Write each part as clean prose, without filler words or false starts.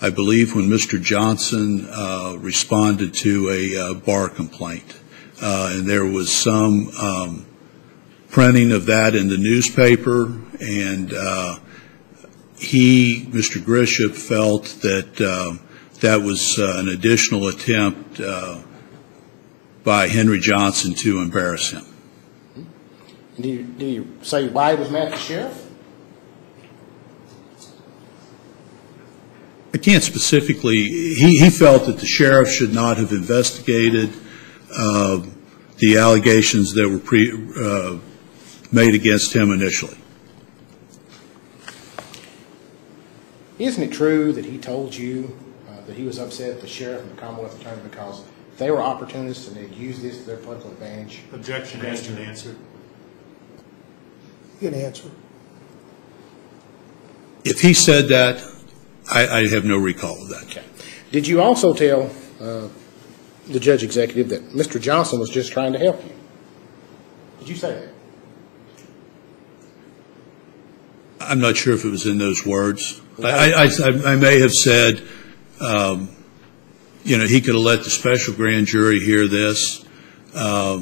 I believe, when Mr. Johnson responded to a bar complaint. And there was some printing of that in the newspaper, and Mr. Grisham, felt that that was an additional attempt by Henry Johnson to embarrass him. Did you say why he was mad at the sheriff? I can't specifically. He felt that the sheriff should not have investigated the allegations that were made against him initially. Isn't it true that he told you that he was upset at the sheriff and the Commonwealth Attorney because they were opportunists and they'd use this to their political advantage? Objection asked and answered. You can answer. If he said that, I have no recall of that. Okay. Did you also tell the judge executive that Mr. Johnson was just trying to help you? Did you say that? I'm not sure if it was in those words. I may have said, he could have let the special grand jury hear this, but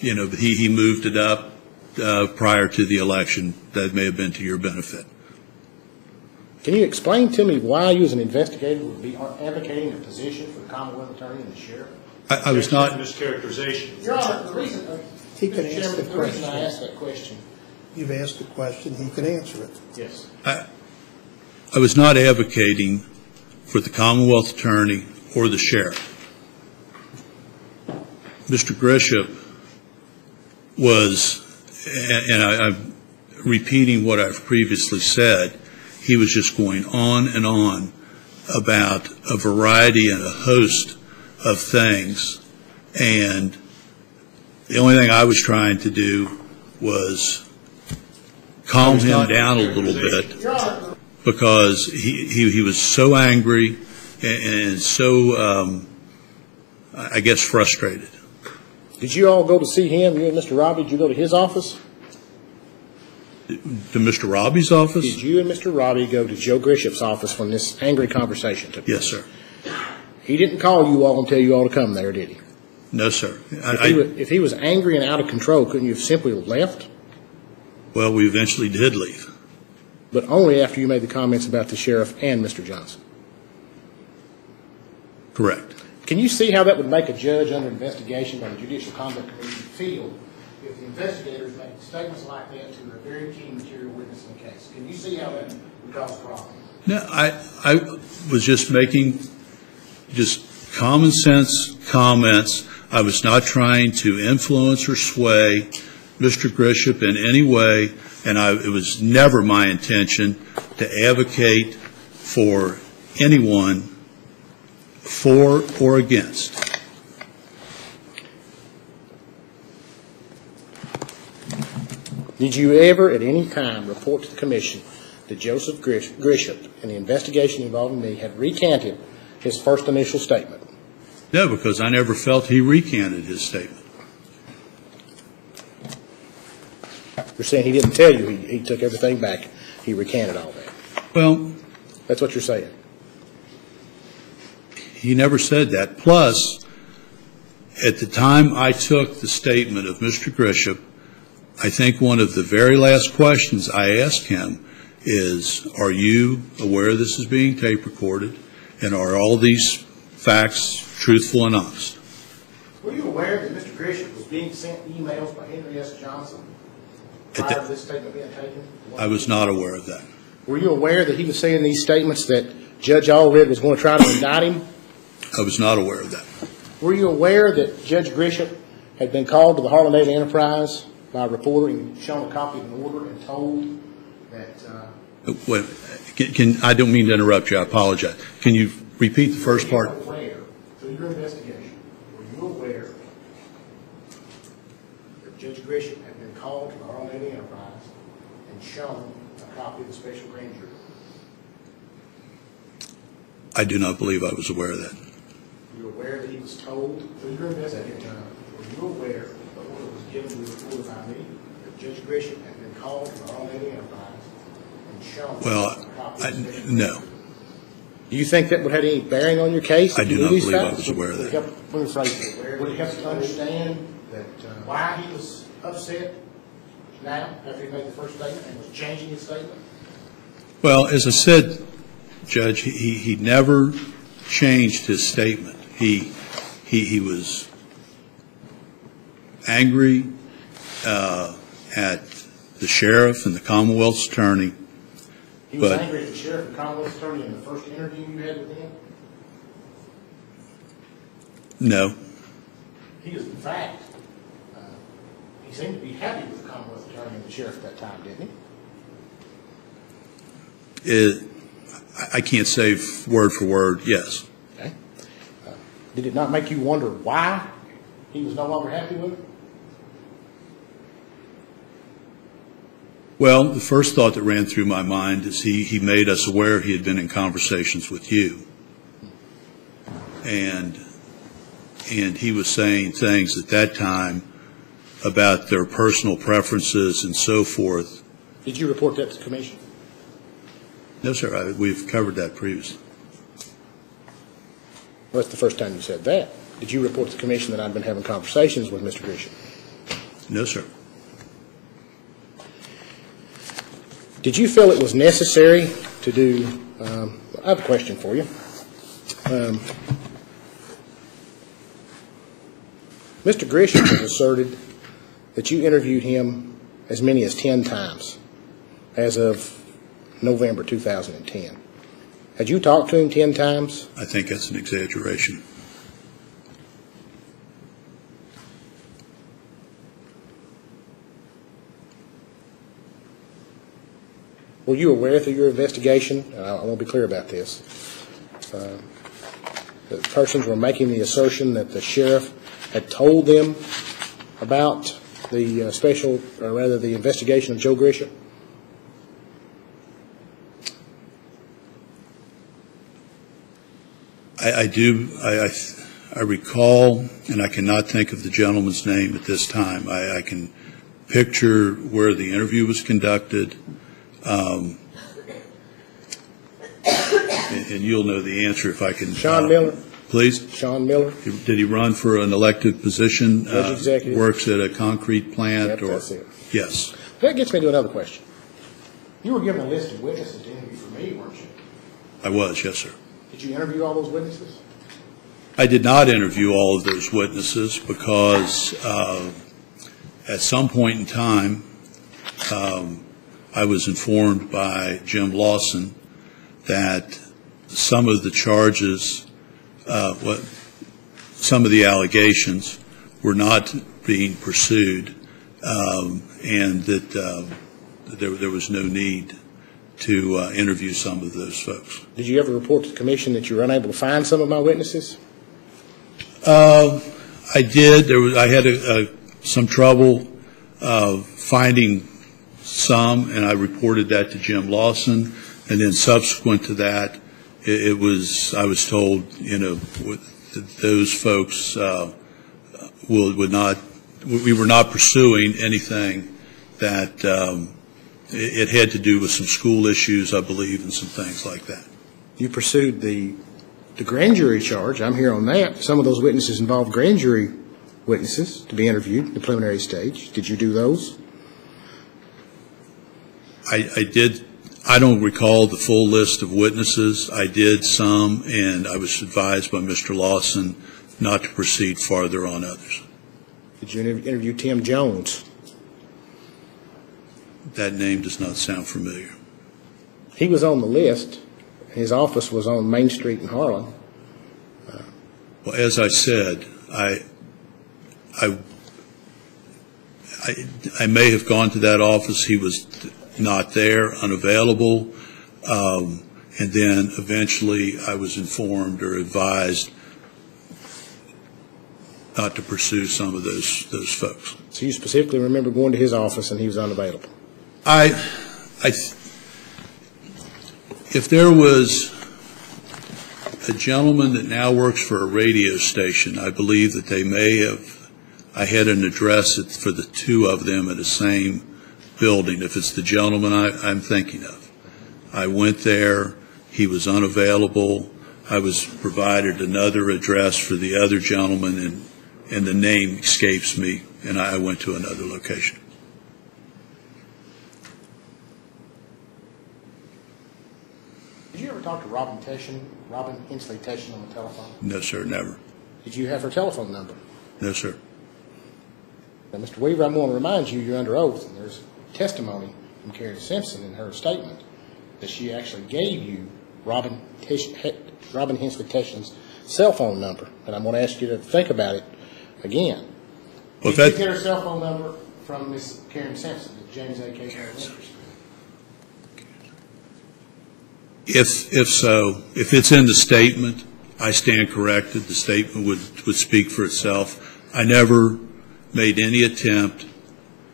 he moved it up prior to the election. That may have been to your benefit. Can you explain to me why you as an investigator would be advocating a position for the Commonwealth Attorney and the sheriff? I was not. Mischaracterization. Your Honor, the reason, He can answer the the reason question. I asked that question. You've asked the question. He can answer it. Yes. I was not advocating for the Commonwealth Attorney or the sheriff. Mr. Grisham was, and I'm repeating what I've previously said, he was just going on and on about a variety and a host of things. And the only thing I was trying to do was calm him down a little bit, because he was so angry and so, I guess, frustrated. Did you all go to see him, you and Mr. Robbie? Did you go to his office? To Mr. Robbie's office? Did you and Mr. Robbie go to Joe Grisham's office when this angry conversation took place? Yes, sir. He didn't call you all and tell you all to come there, did he? No, sir. If he was angry and out of control, couldn't you have simply left? Well, we eventually did leave. But only after you made the comments about the sheriff and Mr. Johnson. Correct. Can you see how that would make a judge under investigation by the Judicial Conduct Commission feel if the investigators make statements like that to a very key material witness in the case? Can you see how that would cause a problem? No, I was just making just common sense comments. I was not trying to influence or sway Mr. Grisham in any way, and it was never my intention to advocate for anyone for or against. Did you ever at any time report to the commission that Joseph Grisham in the investigation involving me had recanted his first initial statement? No, because I never felt he recanted his statement. You're saying he didn't tell you he took everything back, he recanted all that. Well, that's what you're saying. He never said that. Plus, at the time I took the statement of Mr. Grisham, I think one of the very last questions I asked him is, are you aware this is being tape recorded, and are all these facts truthful and honest? Were you aware that Mr. Grisham was being sent emails by Henry S. Johnson prior to this statement being taken? I was not aware of that. Were you aware that he was saying these statements that Judge Allred was going to try to indict him? I was not aware of that. Were you aware that Judge Grisham had been called to the Harlan Daily Enterprise by a reporter and shown a copy of an order and told that... Wait, I don't mean to interrupt you. I apologize. Can you repeat the first part? Were you aware, through your investigation, were you aware that Judge Grisham had been called to the Harlan Daily Enterprise and shown a copy of the special grand jury? I do not believe I was aware of that. Were you aware that he was told through your investigation, were you aware that the order was given to the reporter by me that Judge Grisham had been called to the Harlan Daily Enterprise and shown a copy of the special grand jury? No. Do you think that would have any bearing on your case? I if do you not knew these believe I facts? was aware of that. Let me phrase it. Would it help to understand that why he was upset now after he made the first statement and was changing his statement? Well, as I said, Judge, he never changed his statement. He was angry at the sheriff and the Commonwealth's attorney. He was But- angry at the sheriff and Commonwealth's attorney in the first interview you had with him? No. He was, in fact, he seemed to be happy with the Commonwealth attorney and the sheriff at that time, didn't he? I can't say word for word, yes. Okay. Did it not make you wonder why he was no longer happy with it? Well, the first thought that ran through my mind is he made us aware he had been in conversations with you. And he was saying things at that time about their personal preferences and so forth. Did you report that to the commission? No, sir, we've covered that previously. Well, that's the first time you said that. Did you report to the commission that I've been having conversations with Mr. Grisham? No, sir. Did you feel it was necessary to do, I have a question for you. Mr. Grisham has asserted that you interviewed him as many as 10 times as of November 2010. Had you talked to him 10 times? I think that's an exaggeration. Were you aware through your investigation, and I want to be clear about this, that persons were making the assertion that the sheriff had told them about the special, or rather the investigation of Joe Grisham? I do. I recall, and I cannot think of the gentleman's name at this time. I can picture where the interview was conducted, and you'll know the answer if I can. Sean Miller? Please? Sean Miller? Did he run for an elected position? Judge executive. Works at a concrete plant? Yep, or that's it. Yes. That gets me to another question. You were given a list of witnesses to interview for me, weren't you? I was, yes, sir. Did you interview all those witnesses? I did not interview all of those witnesses because at some point in time, I was informed by Jim Lawson that some of the charges, some of the allegations were not being pursued, and that there was no need to interview some of those folks. Did you ever report to the commission that you were unable to find some of my witnesses? I did. I had some trouble finding some, and I reported that to Jim Lawson. And then subsequent to that, I was told, those folks we were not pursuing anything that it had to do with some school issues, I believe, and some things like that. You pursued the grand jury charge. I'm here on that. Some of those witnesses involved grand jury witnesses to be interviewed at the preliminary stage. Did you do those? I did. I don't recall the full list of witnesses. I did some, and I was advised by Mr. Lawson not to proceed farther on others. Did you interview Tim Jones? That name does not sound familiar. He was on the list. His office was on Main Street in Harlem. Well, as I said, I may have gone to that office. He was not there, unavailable, and then eventually I was informed or advised not to pursue some of those folks. So you specifically remember going to his office and he was unavailable? If there was a gentleman that now works for a radio station, I believe that they may have, I had an address for the two of them at the same building, if it's the gentleman I'm thinking of. I went there. He was unavailable. I was provided another address for the other gentleman, and the name escapes me, and I went to another location. Did you ever talk to Robin Hensley Teshin on the telephone? No, sir, never. Did you have her telephone number? No, sir. Now, Mr. Weaver, I'm going to remind you, you're under oath, and there's testimony from Carrie Simpson in her statement that she actually gave you Robin Hensley Teshin's cell phone number. And I'm going to ask you to think about it again. Well, Did you get her cell phone number from Miss Karen Simpson at James A. K. Winters? If so, if it's in the statement, I stand corrected. The statement would speak for itself. I never made any attempt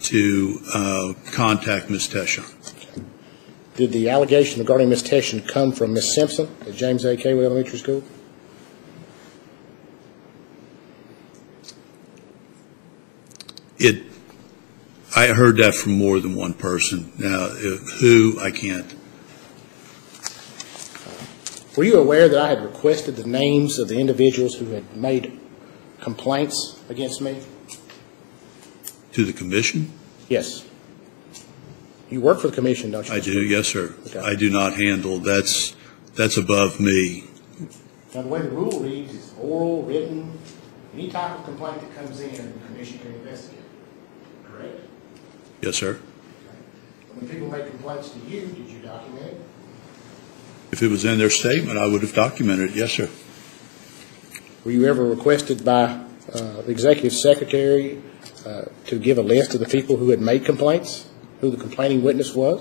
to contact Ms. Teshin. Did the allegation regarding Miss Teshin come from Miss Simpson at James A. K. Elementary School? I heard that from more than one person. Now, who, I can't. Were you aware that I had requested the names of the individuals who had made complaints against me? To the commission? Yes. You work for the commission, don't you? I do, yes, sir. Okay. I do not handle, that's above me. Now, the way the rule reads is oral, written, any type of complaint that comes in, the commission can investigate. Correct? Yes, sir. Okay. When people make complaints to you, did you document it? If it was in their statement, I would have documented it, yes, sir. Were you ever requested by the executive secretary to give a list of the people who had made complaints, who the complaining witness was?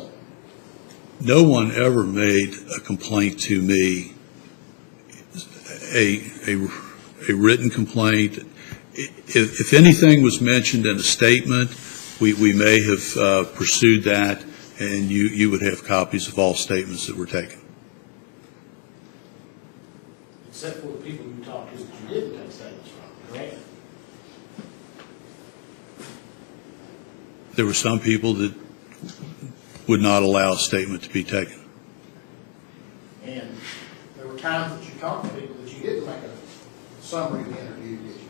No one ever made a complaint to me, a written complaint. If anything was mentioned in a statement, we may have pursued that, and you would have copies of all statements that were taken. Except for the people you talked to that you didn't take statements from, correct? There were some people that would not allow a statement to be taken. And there were times that you talked to people that you didn't make a summary of the interview, did you?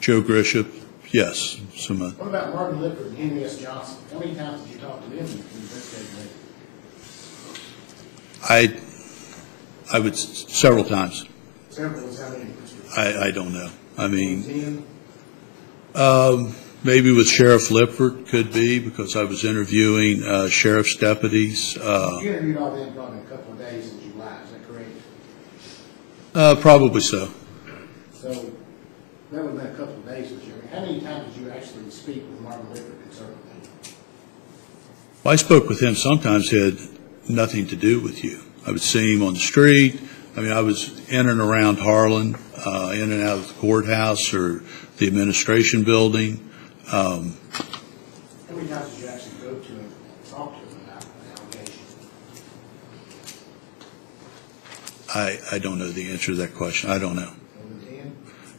Joe Grisham, yes. Some, What about Martin Lippert and Henry S. Johnson? How many times did you talk to them in the investigative meeting? I would, several times. Several is how many? I don't know. I mean, 10? maybe with Sheriff Lippert could be, because I was interviewing sheriff's deputies. You interviewed all them probably in a couple of days in July, is that correct? Probably so. So that would have been a couple of days with you. How many times did you actually speak with Martin Lippert concerning that? Well, I spoke with him. Sometimes he had nothing to do with you. I would see him on the street. I mean, I was in and around Harlan, in and out of the courthouse or the administration building. How many times did you actually go to him and talk to him about an allegation? I don't know the answer to that question. I don't know. More than 10?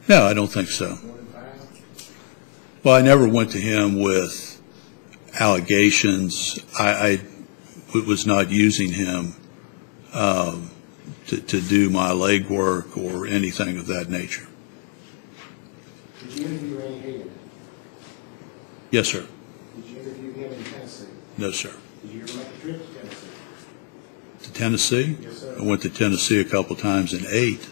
No, I don't think so. More than 5? Well, I never went to him with allegations. I was not using him to do my legwork or anything of that nature. Did you interview Randy Hagan? Yes, sir. Did you interview him in Tennessee? No, sir. Did you ever make a trip to Tennessee? To Tennessee? Yes, sir. I went to Tennessee a couple times and ate,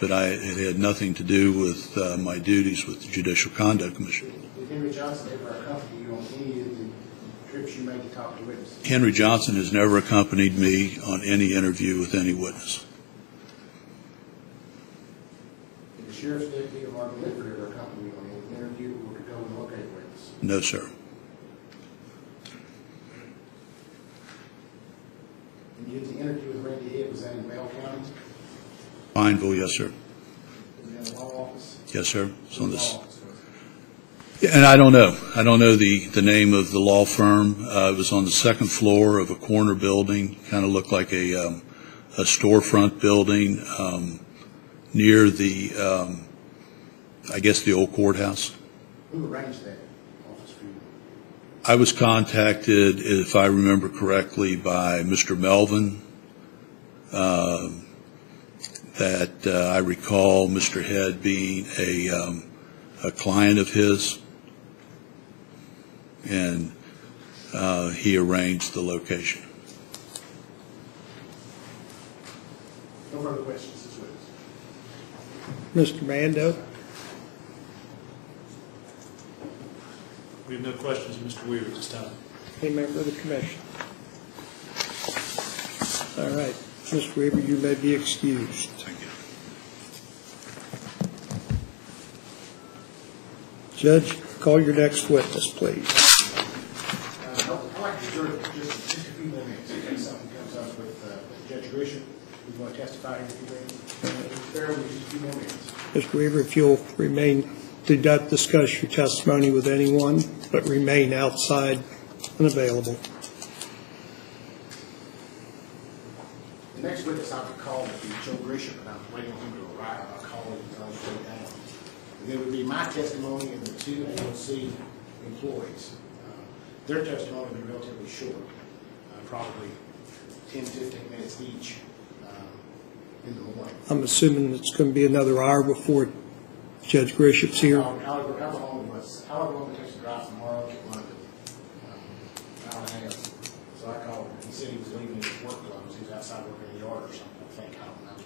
but it had nothing to do with my duties with the Judicial Conduct Commission. Did Henry Johnson ever accompany you on any of the trips you made to talk to witnesses? Henry Johnson has never accompanied me on any interview with any witness. Did the sheriff's deputy or Martin Lippert ever accompany you on any interview or to go and locate a witness? No, sir. And you did the interview with Randy Head, was that in Bell County? Pineville, yes, sir. Was it in the law office? Yes, sir. It's on this. Law office, was Yeah, and I don't know. I don't know the name of the law firm. It was on the second floor of a corner building, kind of looked like a storefront building near the, I guess, the old courthouse. Who arranged that office for you? I was contacted, if I remember correctly, by Mr. Melvin, that I recall Mr. Head being a client of his, and he arranged the location. No further questions this witness. Mr. Mando? We have no questions of Mr. Weaver at this time. Any member of the commission? All right. Mr. Weaver, you may be excused. Thank you. Judge, call your next witness, please. I'd like to reserve just a few more minutes in case something comes up with Judge Grisham. We want to testify in a few minutes. Bear with me just a few more minutes. Mr. Weaver, if you'll remain, do not discuss your testimony with anyone, but remain outside and available. The next witness I would call would be Joe Grisham, and I'm waiting on him to arrive. I'll call him on his way down. And there would be my testimony and the two AOC employees. Their testimony would be relatively short, probably 10, 15 minutes each in the morning. I'm assuming it's going to be another hour before Judge Grisham's here. However long it takes to drive from Harlem to London, an hour and a half. So I called him. He said he was leaving his work clothes. He was outside working in the yard or something, I think. I don't know.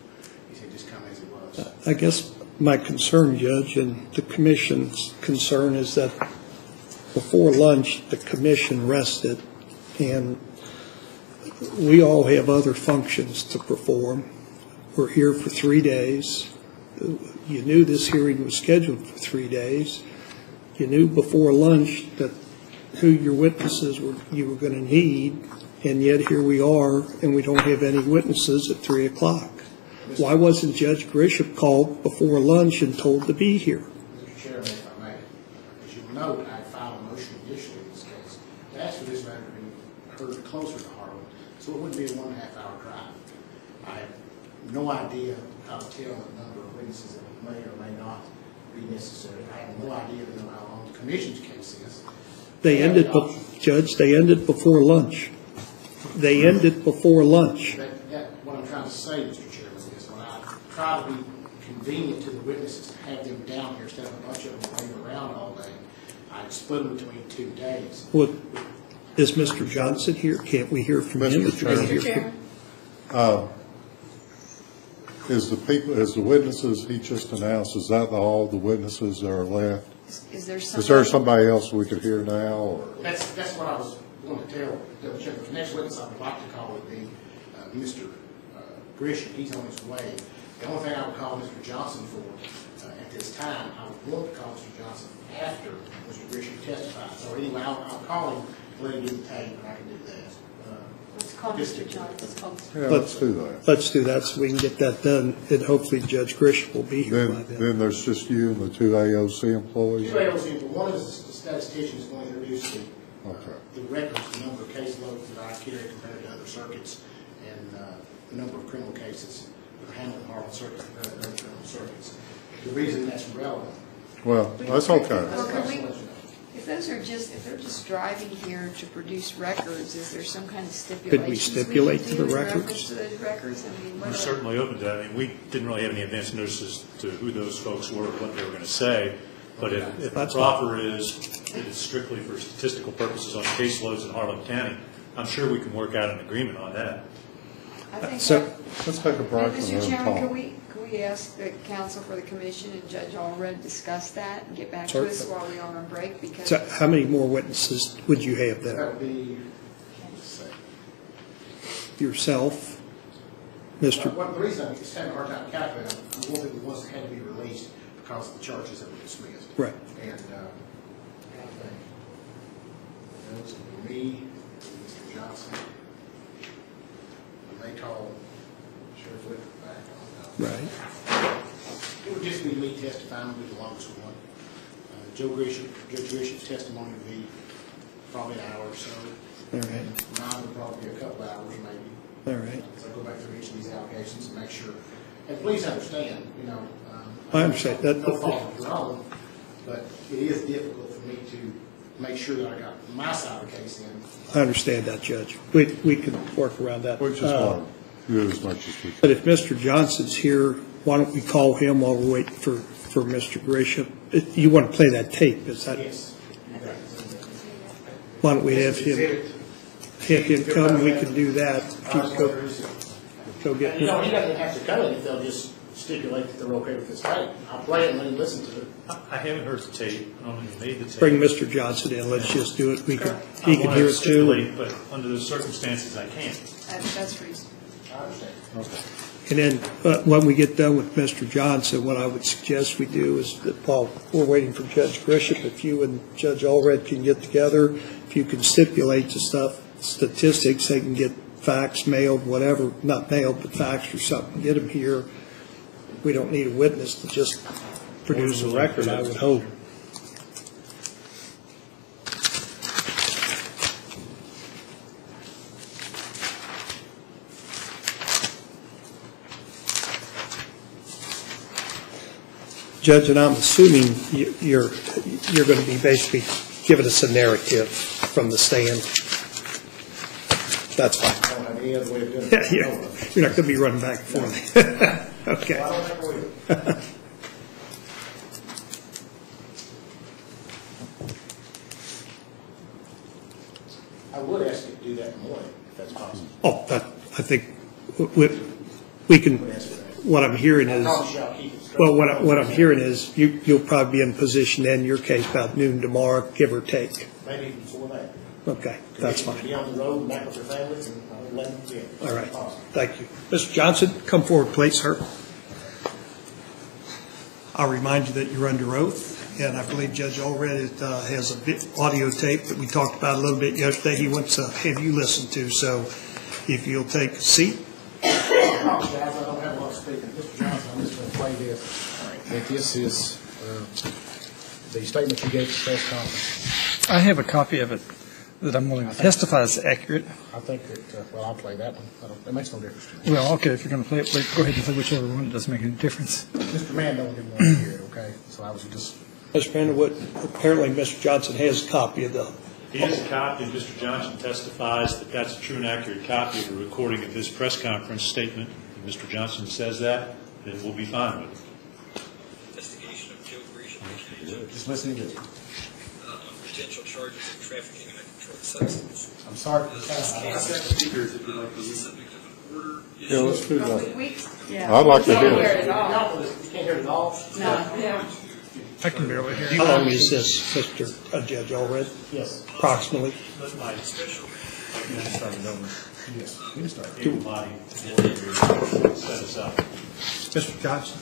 He said just come as he was. I guess my concern, Judge, and the commission's concern is that before lunch, the commission rested, and we all have other functions to perform. We're here for 3 days. You knew this hearing was scheduled for 3 days. You knew before lunch that who your witnesses you were going to need, and yet here we are, and we don't have any witnesses at 3 o'clock. Why wasn't Judge Grisham called before lunch and told to be here? Mr. Chairman, if I may, as you will note, I filed a motion initially in this case to ask for this matter to be heard closer to Harlem, so it wouldn't be a 1.5-hour drive. I have no idea how to tell the number of witnesses that may or may not be necessary. I have no idea to know how long the commission's case is. They ended, Judge, they ended before lunch. They ended before lunch. What I'm trying to say, Mr. Chairman, is when I try to be convenient to the witnesses to have them down here instead of a bunch of them laying around all day, I split them between 2 days. What, is Mr. Johnson here? Can't we hear from him? Mr. Chairman. Is the witnesses he just announced, is that all the witnesses that are left? Is there Is there somebody else we could hear now, or? That's what I was going to tell the Chairman. The next witness I would like to call would be Mr. Grisham. He's on his way. The only thing I would call Mr. Johnson for at this time, I would want to call Mr. Johnson after Mr. Grisham testifies. So anyway, I'll call him, let him do the tape, and I can do that. Let's call Mr. Johnson. Let's call Mr. Yeah, let's do that. Let's do that so we can get that done, and hopefully Judge Grisham will be here by then. Then there's just you and the 2 AOC employees? 2 AOC, but one is the statistician is going to introduce the records, the number of caseloads that I carry compared to other circuits, and the number of criminal cases that are handled in Harlem Circuit compared to other criminal circuits. The reason that's relevant. Well, that's okay. Well, if they're just driving here to produce records, is there some kind of stipulations? Could we stipulate can to do the in records? reference to those records? I mean, We're certainly open to that. I mean, we didn't really have any advance notices to who those folks were, what they were going to say. But if the proffer is it is strictly for statistical purposes on caseloads in Harlem County, I'm sure we can work out an agreement on that. I think So- that- Let's take a break and Mr. then Chairman, talk. can we ask the counsel for the commission and Judge Allred discuss that and get back to us Certainly. while we are on break? Because So how many more witnesses would you have That there? would be, let's see. Yourself, Mr. The reason I'm just having a hard time calculating, I'm one of the ones that had to be released because of the charges that were dismissed. Right. And I think those would be me, Mr. Johnson. They call Sheriff Whitman back on. Right. It would just be me testifying, would be the longest one. Judge Grisham's testimony would be probably an hour or so. All right. Mine would probably be a couple hours maybe. All right. So I go back through each of these allegations and make sure, and please understand, I understand that. No fault of your own, but it is difficult for me to make sure that I got my side of the case in. I understand that, Judge. We can work around that. We just want to do as much as we can. But if Mr. Johnson's here, why don't we call him while we're waiting for Mr. Grisham? You want to play that tape, is that? Yes. Why don't we have him come, we can do that. If you go get You know, he doesn't have to come in if they'll just stipulate that they're okay with this tape. I'll play it and let him listen to it. I haven't heard the tape. I don't even made the tape. Bring Mr. Johnson in, let's just do it. He I can wanna hear it too. stipulate, but under the circumstances, I can't. That's reasonable. I understand. And then, when we get done with Mr. Johnson, what I would suggest we do is that while we're waiting for Judge Grisham, if you and Judge Allred can get together, if you can stipulate the stuff, statistics, they can get facts mailed, whatever, not mailed, but faxed or something, get them here. We don't need a witness to just produce a record, I would hope. Judge, and I'm assuming you're going to be basically giving us a narrative from the stand. That's fine. I don't have any other way of doing Yeah, it. you're not going to be running back and forth. Okay. Well, I don't think we will. I would ask you to do that in the morning, if that's possible. Oh, I think we can, Would ask for that. what I'm hearing I is, promise you I'll keep it straight. well, what I'm hearing is you'll probably be in position to end your case about noon tomorrow, give or take. Maybe even before that. Okay, that's fine. Be on the road and back with their families and I'll let them, yeah. All right, Awesome. thank you. Mr. Johnson, come forward, please, sir. I'll remind you that you're under oath, and I believe Judge Allred has a bit audio tape that we talked about a little bit yesterday. He wants to have you listen to, so if you'll take a seat. I apologize, I don't have a lot of speaking. Mr. Johnson, I'm just going to play this. And this is the statement you gave at the press conference. I have a copy of it that I'm willing to testify is accurate. I think that, well, I'll play that one. It makes no difference to me. Well, okay, if you're going to play it, go ahead and play whichever one. It doesn't make any difference. Mr. Mando didn't want to hear it, okay? So I was just, Mr. Vanderwood, apparently Mr. Johnson has a copy of the, He has a copy, and Mr. Johnson testifies that that's a true and accurate copy of the recording of his press conference statement. If Mr. Johnson says that, then we'll be fine with it. Investigation of Joe Grisham. just listening to it. Potential charges of trafficking in a controlled substance. I'm sorry. Yeah, let's do that. Yeah. I'd like to You hear can't it. hear it at all. You can't hear it at all? No, yeah. I can barely hear how long is this, Mr. Judge Allred, Yes. approximately? Let my Yes. We can start. able body set us up. Mr. Johnson,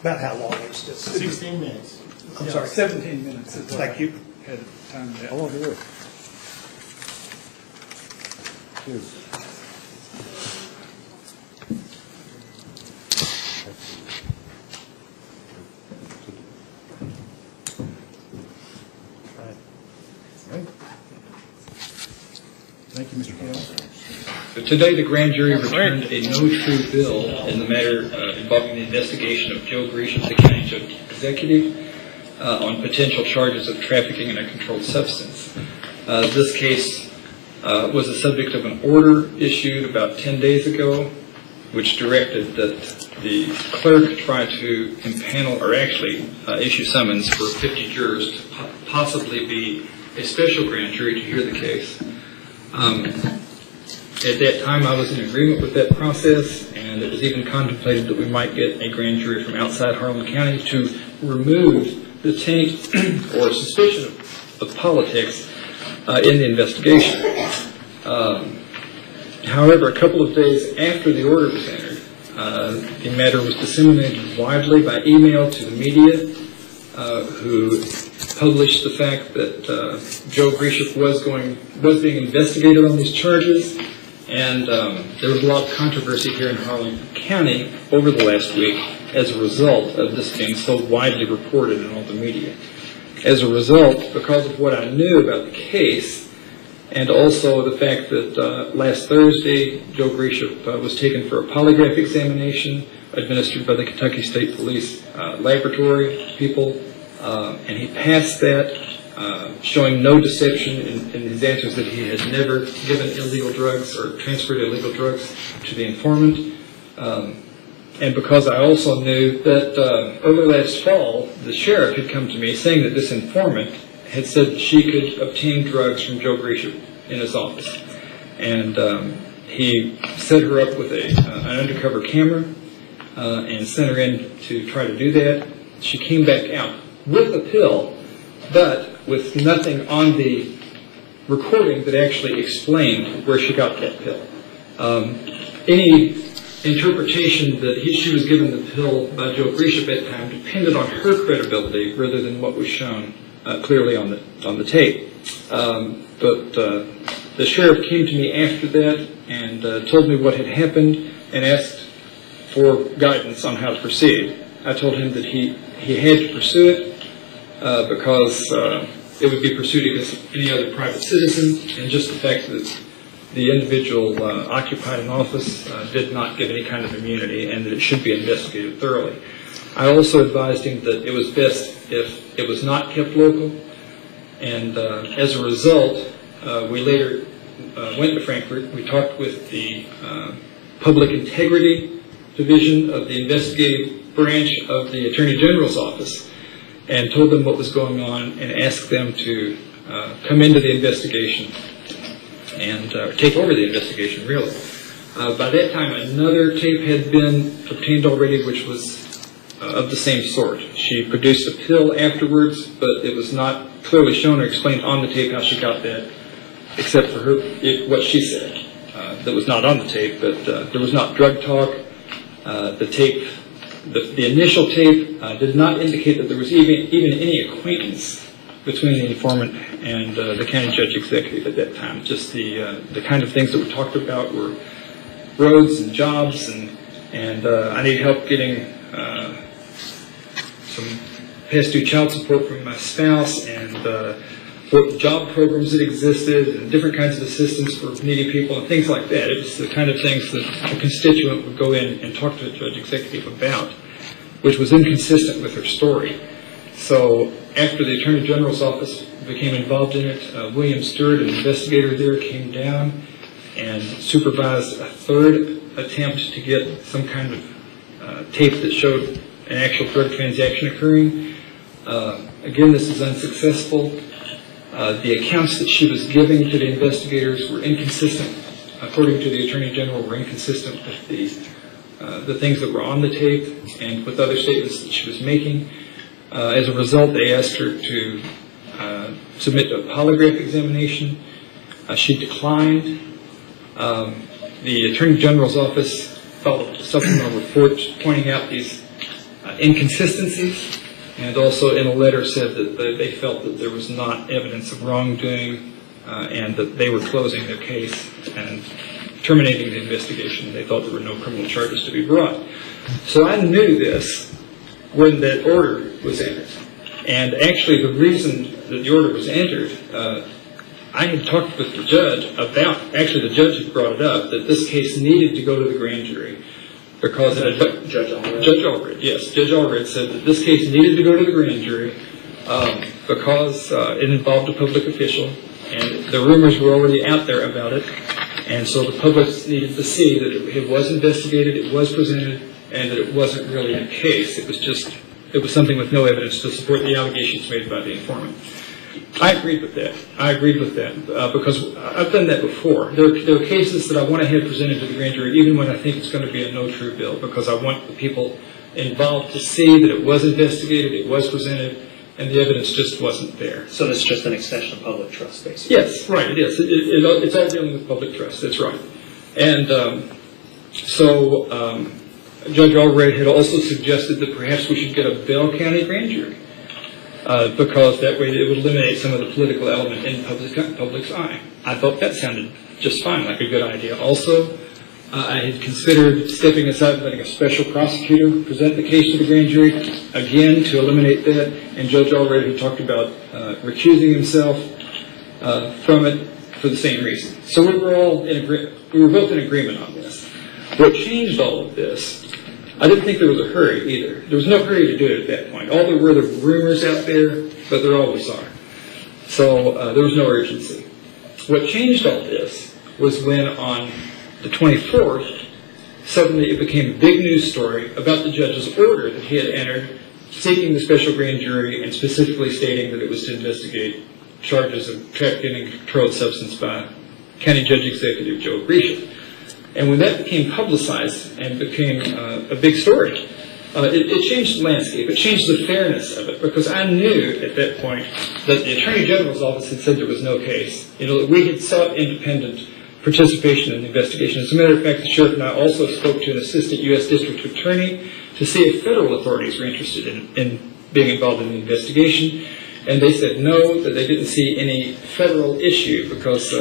about how long is this? 16 minutes. I'm sorry. 17 minutes. Thank you. Had time I want to hear it. Yes. Thank you, Mr. Hill. Today, the grand jury returned a no true bill in the matter involving the investigation of Joe Grisham, the county executive, on potential charges of trafficking in a controlled substance. This case was the subject of an order issued about 10 days ago, which directed that the clerk try to impanel or actually issue summons for 50 jurors to possibly be a special grand jury to hear the case. At that time, I was in agreement with that process, and it was even contemplated that we might get a grand jury from outside Harlan County to remove the taint or suspicion of politics in the investigation. However, a couple of days after the order was entered, the matter was disseminated widely by email to the media, who published the fact that Joe Grisham was being investigated on these charges, and there was a lot of controversy here in Harlan County over the last week as a result of this being so widely reported in all the media. As a result, because of what I knew about the case, and also the fact that last Thursday Joe Grisham was taken for a polygraph examination administered by the Kentucky State Police laboratory people, and he passed that. showing no deception in his answers, that he had never given illegal drugs or transferred illegal drugs to the informant. And because I also knew that early last fall, the sheriff had come to me saying that this informant had said that she could obtain drugs from Joe Grisha in his office. And he set her up with an undercover camera and sent her in to try to do that. She came back out with a pill, but with nothing on the recording that actually explained where she got that pill. Any interpretation that she was given the pill by Joe Grisha at that time depended on her credibility rather than what was shown clearly on the tape. But the sheriff came to me after that and told me what had happened and asked for guidance on how to proceed. I told him that he had to pursue it because it would be pursued against any other private citizen, and just the fact that the individual occupied an office did not give any kind of immunity, and that it should be investigated thoroughly. I also advised him that it was best if it was not kept local, and as a result, we later went to Frankfurt. We talked with the Public Integrity Division of the investigative branch of the Attorney General's office and told them what was going on and asked them to come into the investigation and take over the investigation, really. By that time, another tape had been obtained already, which was of the same sort. She produced a pill afterwards, but it was not clearly shown or explained on the tape how she got that, except for what she said. That was not on the tape, but there was not drug talk. The initial tape did not indicate that there was even any acquaintance between the informant and the county judge executive at that time. Just the kind of things that were talked about were roads and jobs, and I need help getting some past due child support from my spouse, and what job programs that existed, and different kinds of assistance for needy people, and things like that. It was the kind of things that a constituent would go in and talk to the judge executive about, which was inconsistent with her story. So after the Attorney General's office became involved in it, William Stewart, an investigator there, came down and supervised a third attempt to get some kind of tape that showed an actual drug transaction occurring. Again, this is unsuccessful. The accounts that she was giving to the investigators were inconsistent, according to the Attorney General, were inconsistent with the things that were on the tape and with other statements that she was making. As a result, they asked her to submit a polygraph examination. She declined. The Attorney General's office filed a supplemental report pointing out these inconsistencies, and also in a letter said that they felt that there was not evidence of wrongdoing and that they were closing their case and terminating the investigation. They thought there were no criminal charges to be brought. So I knew this when that order was entered. And actually the reason that the order was entered, I had talked with the judge about, actually the judge had brought it up, that this case needed to go to the grand jury. Because Judge Allred? Judge Allred, yes. Judge Allred said that this case needed to go to the grand jury because it involved a public official, and the rumors were already out there about it, and so the public needed to see that it was investigated, it was presented, and that it wasn't really a case. It was something with no evidence to support the allegations made by the informant. I agreed with that. Because I've done that before. There are cases that I want to have presented to the grand jury, even when I think it's going to be a no-true bill, because I want the people involved to see that it was investigated, it was presented, and the evidence just wasn't there. So it's just an extension of public trust, basically. Yes, right, it is. It's all dealing with public trust, that's right. And so Judge Allred had also suggested that perhaps we should get a Bell County grand jury. Because that way it would eliminate some of the political element in the public's eye. I thought that sounded just fine, like a good idea. Also, I had considered stepping aside and letting a special prosecutor present the case to the grand jury, again, to eliminate that. And Judge Allred had talked about recusing himself from it for the same reason. So we were both in agreement on this. What changed all of this, I didn't think there was a hurry either. There was no hurry to do it at that point. All there were the rumors out there, but there always are. So there was no urgency. What changed all this was when on the 24th, suddenly it became a big news story about the judge's order that he had entered seeking the special grand jury and specifically stating that it was to investigate charges of trafficking in controlled substance by County Judge Executive Joe Grisha. And when that became publicized and became a big story, it changed the landscape. It changed the fairness of it, because I knew at that point that the Attorney General's office had said there was no case. We had sought independent participation in the investigation. As a matter of fact, the sheriff and I also spoke to an assistant U.S. District Attorney to see if federal authorities were interested in being involved in the investigation. And they said no, that they didn't see any federal issue because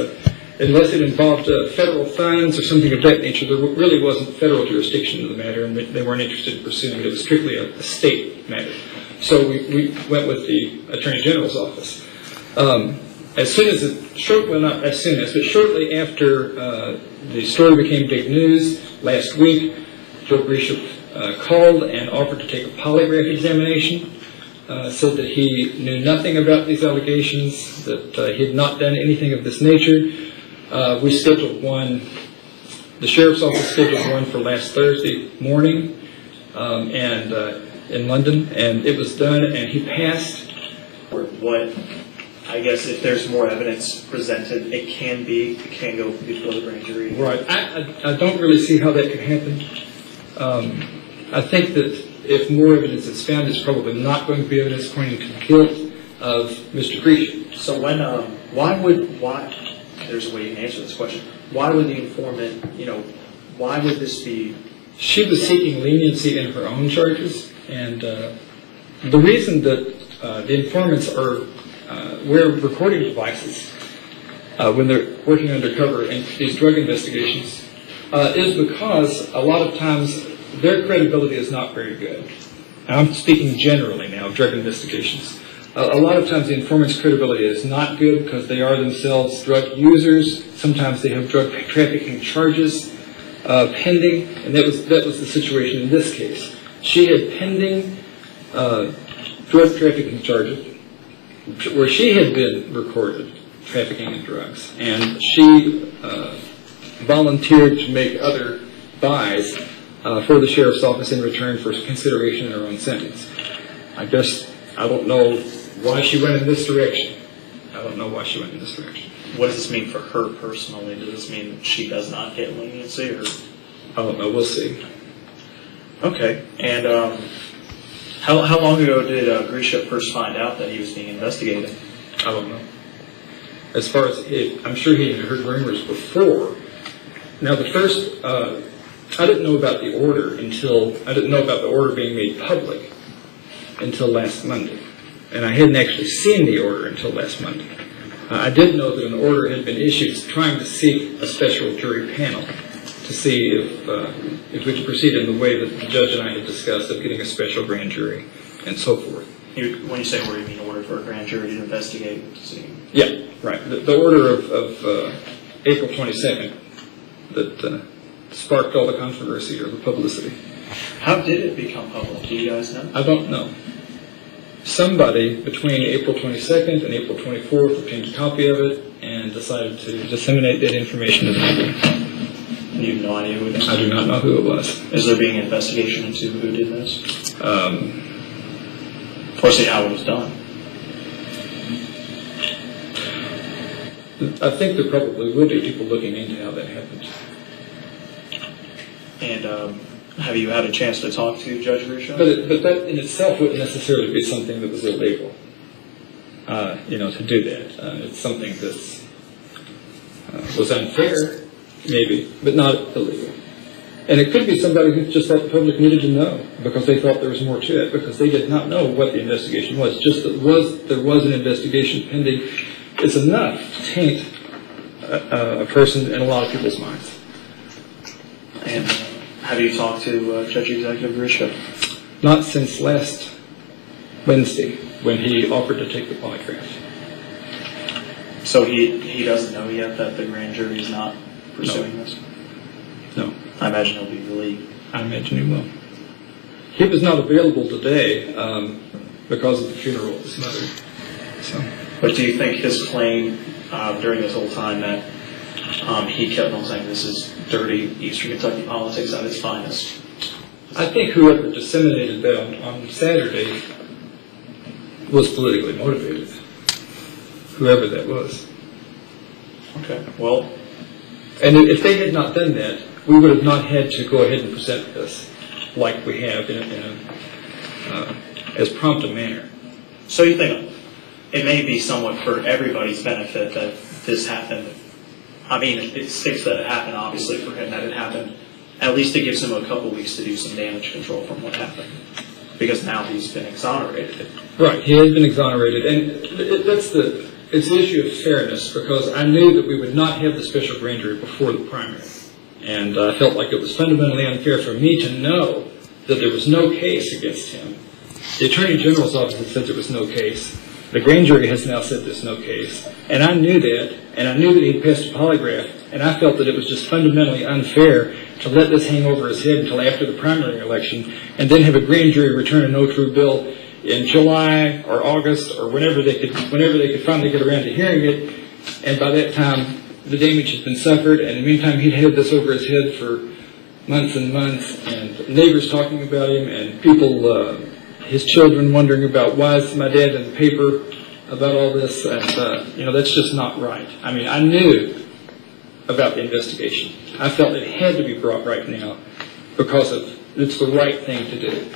unless it involved federal funds or something of that nature, there really wasn't federal jurisdiction to the matter, and they weren't interested in pursuing it. It was strictly a state matter. So we went with the Attorney General's office. As soon as not as soon as, but shortly after the story became big news last week, Joe Grisha called and offered to take a polygraph examination. Said that he knew nothing about these allegations, that he had not done anything of this nature. We scheduled one, the sheriff's office scheduled one for last Thursday morning and in London, and it was done, and he passed. What, I guess if there's more evidence presented, it can go before the grand jury. Right. I don't really see how that could happen. I think that if more evidence is found, it's probably not going to be evidence pointing to the guilt of Mr. Grisha. So when, why, there's a way you can answer this question. Why would the informant, why would this be? She was seeking leniency in her own charges, and the reason that the informants wear recording devices when they're working undercover in these drug investigations is because a lot of times their credibility is not very good. And I'm speaking generally now of drug investigations. A lot of times the informant's credibility is not good because they are themselves drug users. Sometimes they have drug trafficking charges pending, and that was the situation in this case. She had pending drug trafficking charges where she had been recorded trafficking in drugs, and she volunteered to make other buys for the sheriff's office in return for consideration in her own sentence. I don't know why she went in this direction. What does this mean for her personally? Does this mean she does not get leniency? Or? I don't know. We'll see. Okay. And how long ago did Grisha first find out that he was being investigated? I don't know. As far as I'm sure he had heard rumors before. Now, the first, I didn't know about the order being made public until last Monday. And I hadn't actually seen the order until last Monday. I did know that an order had been issued trying to seek a special jury panel to see if we could proceed in the way that the judge and I had discussed of getting a special grand jury and so forth. When you say order, you mean order for a grand jury to investigate? Yeah, right. The order of April 22nd that sparked all the controversy or the publicity. How did it become public? Do you guys know? I don't know. Somebody between April 22nd and April 24th obtained a copy of it and decided to disseminate that information to the media. You have no idea who it is? I do not know who it was. Is there being an investigation into who did this? Or see how it was done? I think there probably will be people looking into how that happened. And have you had a chance to talk to Judge Grisha? But that in itself wouldn't necessarily be something that was illegal, to do that. It's something that was unfair, maybe, but not illegal. And it could be somebody who just thought the public needed to know because they thought there was more to it, because they did not know what the investigation was. Just that there was an investigation pending is enough to taint a person in a lot of people's minds. And have you talked to Judge Executive Grisha? Not since last Wednesday, when he offered to take the polygraph. So he doesn't know yet that the grand jury is not pursuing this? No. I imagine he'll be relieved. I imagine he will. He was not available today because of the funeral of his mother. So But do you think his claim during this whole time that he kept on saying this is dirty Eastern Kentucky politics at its finest? I think whoever disseminated that on Saturday was politically motivated, whoever that was. Okay, well, And if they had not done that, we would have not had to go ahead and present this like we have in as prompt a manner. so you think it may be somewhat for everybody's benefit that this happened. I mean, it sticks that it happened, obviously, for him that it happened. At least it gives him a couple weeks to do some damage control from what happened, because now he's been exonerated. Right, he has been exonerated, and it's the issue of fairness, because I knew that we would not have the special grand jury before the primary, and I felt like it was fundamentally unfair for me to know that there was no case against him. The Attorney General's office has said there was no case. The grand jury has now said there's no case, and I knew that, and I knew that he'd passed a polygraph, and I felt that it was just fundamentally unfair to let this hang over his head until after the primary election, and then have a grand jury return a no true bill in July or August or whenever they could finally get around to hearing it, and by that time the damage has been suffered, and in the meantime he'd had this over his head for months and months, and neighbors talking about him, and people, his children wondering about why is my dad in the paper about all this, and that's just not right. I mean, I knew about the investigation. I felt it had to be brought right now because it's the right thing to do.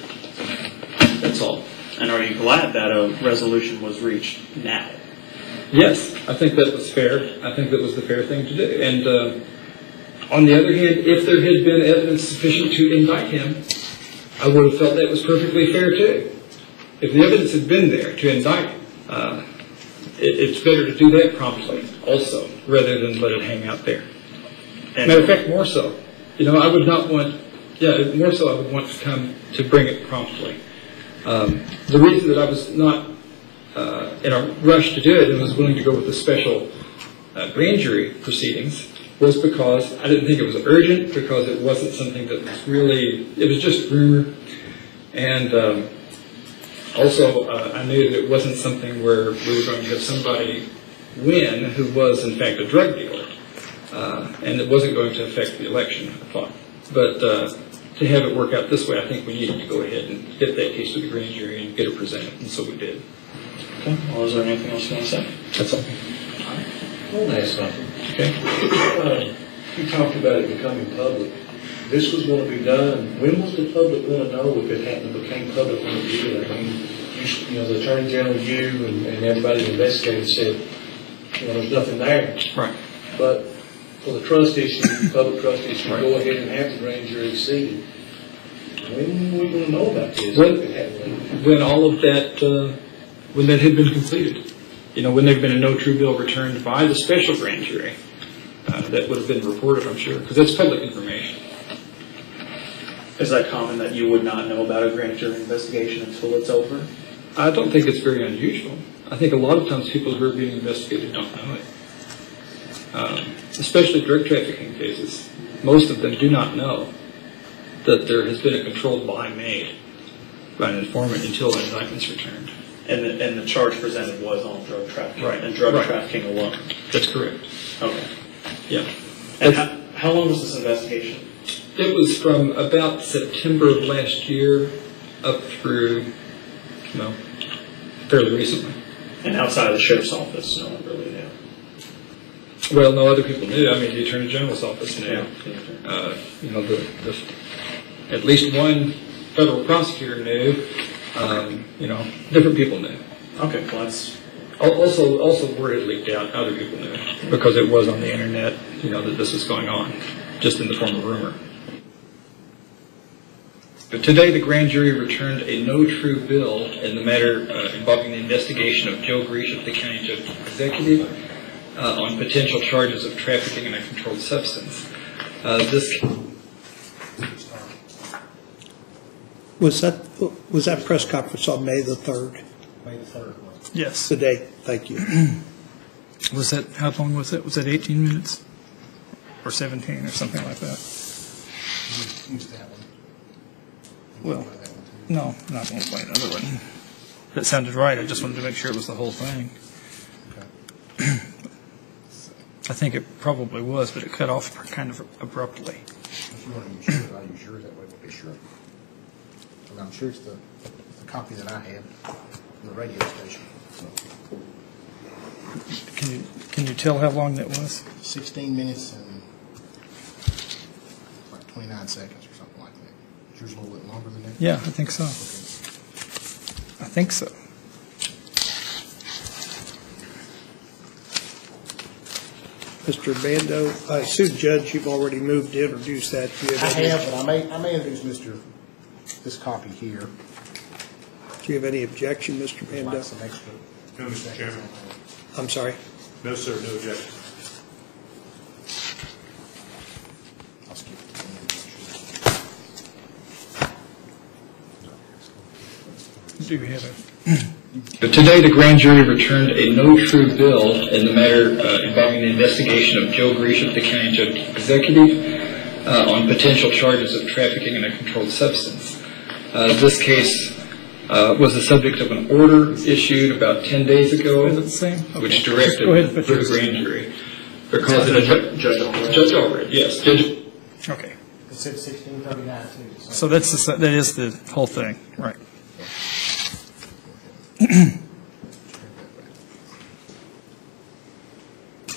That's all. And are you glad that a resolution was reached now? Yes, I think that was fair. I think that was the fair thing to do. And on the other hand, if there had been evidence sufficient to indict him, I would have felt that was perfectly fair too. If the evidence had been there to indict him, it's better to do that promptly also, rather than let it hang out there. Matter of fact, more so. I would not want, more so I would want to come to bring it promptly. The reason that I was not in a rush to do it and was willing to go with the special grand jury proceedings was because I didn't think it was urgent, because it wasn't something that was really, it was just rumor. And also, I knew that it wasn't something where we were going to have somebody win who was, in fact, a drug dealer. And it wasn't going to affect the election, I thought. But to have it work out this way, I think we needed to go ahead and get that case to the grand jury and get it presented, and so we did. Okay. Well, is there anything else you want to say? That's all. I want to ask something. Okay. You talked about it becoming public. This was going to be done. When was the public going to know if it hadn't became public when it did? I mean, the Attorney General, you, and everybody that investigated said, there's nothing there. Right. But for the trust issue, public trust issue, Right. go ahead and have the grand jury seated. When are we going to know about this? When all of that, when that had been completed. When there had been a no true bill returned by the special grand jury, that would have been reported, I'm sure, because that's public information. Is that common that you would not know about a grand jury investigation until it's over? I don't think it's very unusual. I think a lot of times people who are being investigated don't know it. Especially drug trafficking cases. Most of them do not know that there has been a controlled buy made by an informant until an indictment's returned. And the charge presented was on drug trafficking. Right. And drug Right. trafficking alone. That's correct. Okay. Yeah. And how long was this investigation? It was from about September of last year up through, fairly recently. And outside of the sheriff's office, no one really knew. Well, no other people knew. I mean, the Attorney General's office knew. At least one federal prosecutor knew. Different people knew. Okay, well that's... Also, word had leaked out. Other people knew because it was on the internet. That this was going on, just in the form of rumor. But today, the grand jury returned a no true bill in the matter involving the investigation of Joe Grisham, the county judge executive, on potential charges of trafficking in a controlled substance. Was that press conference on May the 3rd? May the 3rd. Yes. Today, thank you. Was that, how long was it? Was that 18 minutes? Or 17 or something like that? Use that one. Well, no, not going to play another one. That sounded right. I just wanted to make sure it was the whole thing. I think it probably was, but it cut off kind of abruptly. If you want to use yours, I'll use yours, that way we'll be sure. And I'm sure it's the copy that I had from the radio station. So, Can you tell how long that was? 16 minutes and like 29 seconds or something like that. Is yours a little bit longer than that? Yeah, I think so. Okay. I think so. Mr. Bando, I assume, Judge, you've already moved to introduce that. Do you I any- have, but I may introduce this copy here. Do you have any objection, Mr. Bando? Like some extra. No, Mr. Chairman. I'm sorry. No, sir, no objection. I'll skip it to the end. Do you have a? But today, the grand jury returned a no true bill in the matter involving the investigation of Joe Grisham, the county judge executive, on potential charges of trafficking in a controlled substance. This case was the subject of an order issued about 10 days ago, Is it the same? which Okay. directed Go ahead and put for the yours. grand jury. Because Judge Allred, yes. Judge Okay. It said 1639 too. So that is the whole thing, right?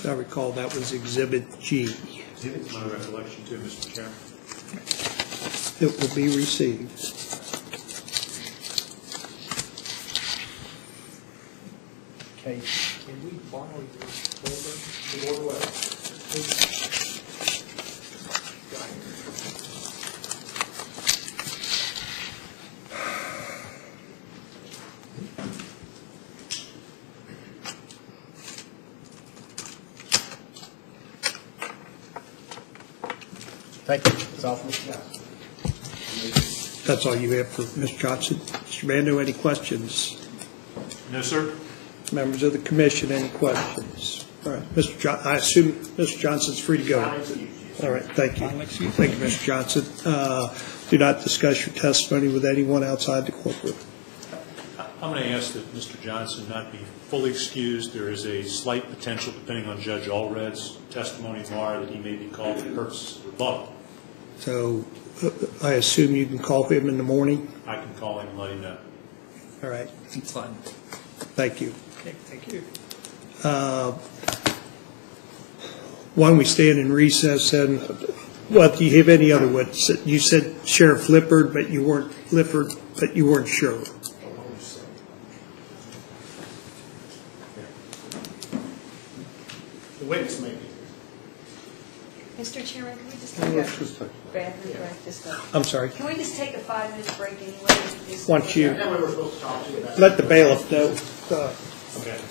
I recall that was Exhibit G. My recollection too, Mr. Chairman. It will be received. Okay. Can we borrow your folder? The order letter? Thank you. That's all from Mr. Johnson. That's all you have for Mr. Johnson. Mr. Bando, any questions? No, sir. Members of the commission, any questions? All right, I assume Mr. Johnson's free to go. All right, thank you. Thank you, Mr. Johnson. Do not discuss your testimony with anyone outside the courtroom. I'm going to ask that Mr. Johnson not be fully excused. There is a slight potential, depending on Judge Allred's testimony tomorrow, that he may be called for purposes of rebuttal. So I assume you can call him in the morning? I can call him and let him know. All right, That's fine. thank you. Okay, thank you. Why don't we stand in recess and, well, do you have any other witnesses? You said Sheriff Lippard, but you weren't sure. The witness may be. Mr. Chairman, can we just Let's take just take- a bathroom break? Just a- I'm sorry. Can we just take a 5-minute break anyway? Once you That way we're supposed to talk to you about. let the bailiff know. Okay.